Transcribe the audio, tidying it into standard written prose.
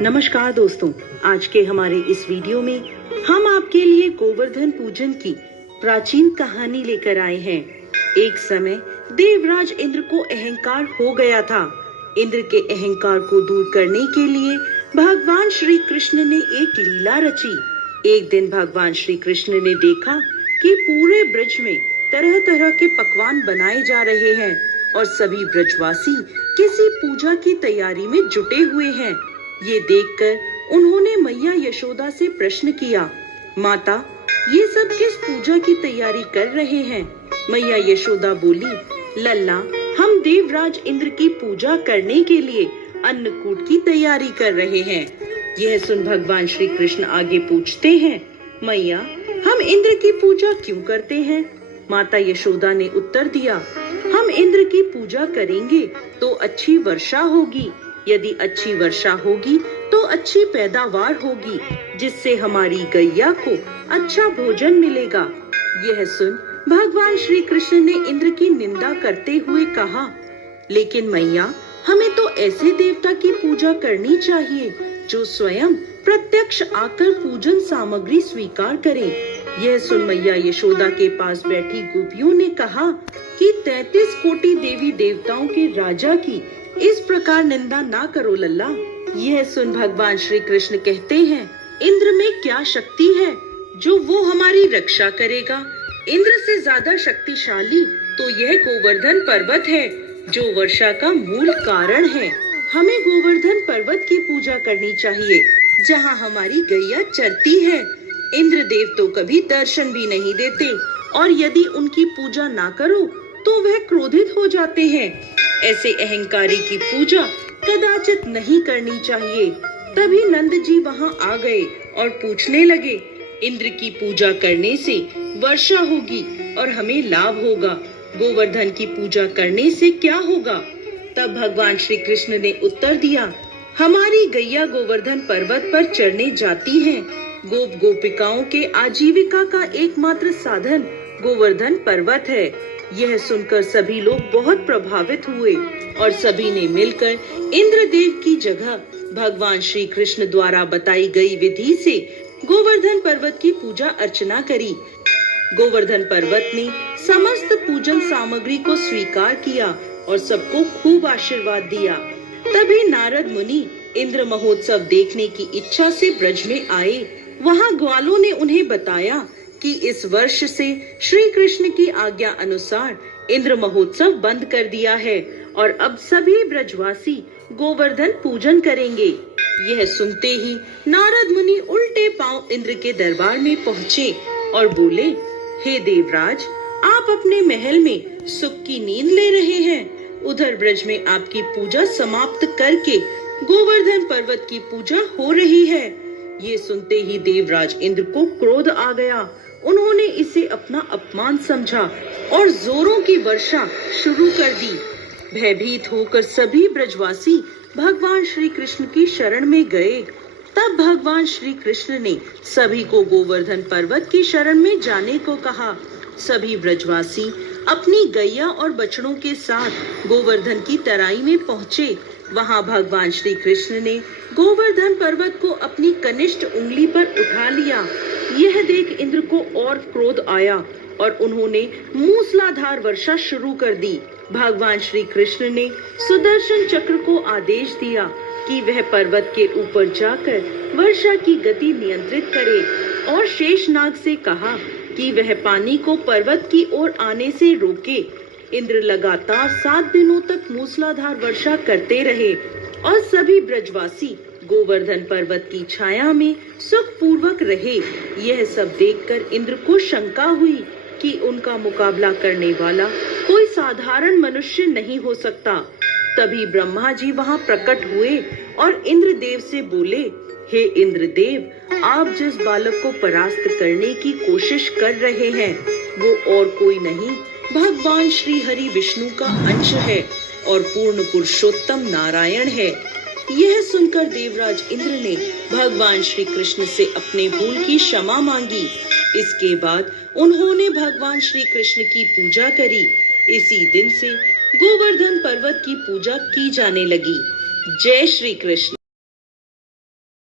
नमस्कार दोस्तों, आज के हमारे इस वीडियो में हम आपके लिए गोवर्धन पूजन की प्राचीन कहानी लेकर आए हैं। एक समय देवराज इंद्र को अहंकार हो गया था। इंद्र के अहंकार को दूर करने के लिए भगवान श्री कृष्ण ने एक लीला रची। एक दिन भगवान श्री कृष्ण ने देखा कि पूरे ब्रज में तरह तरह के पकवान बनाए जा रहे हैं और सभी ब्रजवासी किसी पूजा की तैयारी में जुटे हुए हैं। ये देखकर उन्होंने मैया यशोदा से प्रश्न किया, माता, ये सब किस पूजा की तैयारी कर रहे हैं? मैया यशोदा बोली, लल्ला, हम देवराज इंद्र की पूजा करने के लिए अन्नकूट की तैयारी कर रहे हैं। यह सुन भगवान श्री कृष्ण आगे पूछते हैं, मैया, हम इंद्र की पूजा क्यों करते हैं? माता यशोदा ने उत्तर दिया, हम इंद्र की पूजा करेंगे तो अच्छी वर्षा होगी। यदि अच्छी वर्षा होगी तो अच्छी पैदावार होगी, जिससे हमारी गैया को अच्छा भोजन मिलेगा। यह सुन भगवान श्री कृष्ण ने इंद्र की निंदा करते हुए कहा, लेकिन मैया, हमें तो ऐसे देवता की पूजा करनी चाहिए जो स्वयं प्रत्यक्ष आकर पूजन सामग्री स्वीकार करे। यह सुन मैया यशोदा के पास बैठी गोपियों ने कहा कि 33 कोटि देवी देवताओं के राजा की इस प्रकार निंदा ना करो लल्ला। यह सुन भगवान श्री कृष्ण कहते हैं, इंद्र में क्या शक्ति है जो वो हमारी रक्षा करेगा? इंद्र से ज्यादा शक्तिशाली तो यह गोवर्धन पर्वत है जो वर्षा का मूल कारण है। हमें गोवर्धन पर्वत की पूजा करनी चाहिए जहाँ हमारी गैया चरती है। इंद्र देव तो कभी दर्शन भी नहीं देते और यदि उनकी पूजा ना करो तो वह क्रोधित हो जाते हैं। ऐसे अहंकारी की पूजा कदाचित नहीं करनी चाहिए। तभी नंद जी वहाँ आ गए और पूछने लगे, इंद्र की पूजा करने से वर्षा होगी और हमें लाभ होगा, गोवर्धन की पूजा करने से क्या होगा? तब भगवान श्री कृष्ण ने उत्तर दिया, हमारी गैया गोवर्धन पर्वत पर चढ़ने जाती हैं। गोप गोपिकाओं के आजीविका का एकमात्र साधन गोवर्धन पर्वत है। यह सुनकर सभी लोग बहुत प्रभावित हुए और सभी ने मिलकर इंद्रदेव की जगह भगवान श्री कृष्ण द्वारा बताई गई विधि से गोवर्धन पर्वत की पूजा अर्चना करी। गोवर्धन पर्वत ने समस्त पूजन सामग्री को स्वीकार किया और सबको खूब आशीर्वाद दिया। तभी नारद मुनि इंद्र महोत्सव देखने की इच्छा से ब्रज में आए। वहाँ ग्वालों ने उन्हें बताया कि इस वर्ष से श्री कृष्ण की आज्ञा अनुसार इंद्र महोत्सव बंद कर दिया है और अब सभी ब्रजवासी गोवर्धन पूजन करेंगे। यह सुनते ही नारद मुनि उल्टे पांव इंद्र के दरबार में पहुँचे और बोले, हे देवराज, आप अपने महल में सुख की नींद ले रहे हैं। उधर ब्रज में आपकी पूजा समाप्त करके गोवर्धन पर्वत की पूजा हो रही है। ये सुनते ही देवराज इंद्र को क्रोध आ गया। उन्होंने इसे अपना अपमान समझा और जोरों की वर्षा शुरू कर दी। भयभीत होकर सभी ब्रजवासी भगवान श्री कृष्ण की शरण में गए। तब भगवान श्री कृष्ण ने सभी को गोवर्धन पर्वत की शरण में जाने को कहा। सभी ब्रजवासी अपनी गैया और बछड़ों के साथ गोवर्धन की तराई में पहुँचे। वहाँ भगवान श्री कृष्ण ने गोवर्धन पर्वत को अपनी कनिष्ठ उंगली पर उठा लिया। यह देख इंद्र को और क्रोध आया और उन्होंने मूसलाधार वर्षा शुरू कर दी। भगवान श्री कृष्ण ने सुदर्शन चक्र को आदेश दिया कि वह पर्वत के ऊपर जाकर वर्षा की गति नियंत्रित करे और शेषनाग से कहा कि वह पानी को पर्वत की ओर आने से रोके। इंद्र लगातार 7 दिनों तक मूसलाधार वर्षा करते रहे और सभी ब्रजवासी गोवर्धन पर्वत की छाया में सुख पूर्वक रहे। यह सब देखकर इंद्र को शंका हुई कि उनका मुकाबला करने वाला कोई साधारण मनुष्य नहीं हो सकता। तभी ब्रह्मा जी वहां प्रकट हुए और इंद्रदेव से बोले, हे इंद्रदेव, आप जिस बालक को परास्त करने की कोशिश कर रहे हैं वो और कोई नहीं, भगवान श्री हरि विष्णु का अंश है और पूर्ण पुरुषोत्तम नारायण है। यह सुनकर देवराज इंद्र ने भगवान श्री कृष्ण से अपने भूल की क्षमा मांगी। इसके बाद उन्होंने भगवान श्री कृष्ण की पूजा करी। इसी दिन से गोवर्धन पर्वत की पूजा की जाने लगी। जय श्री कृष्ण।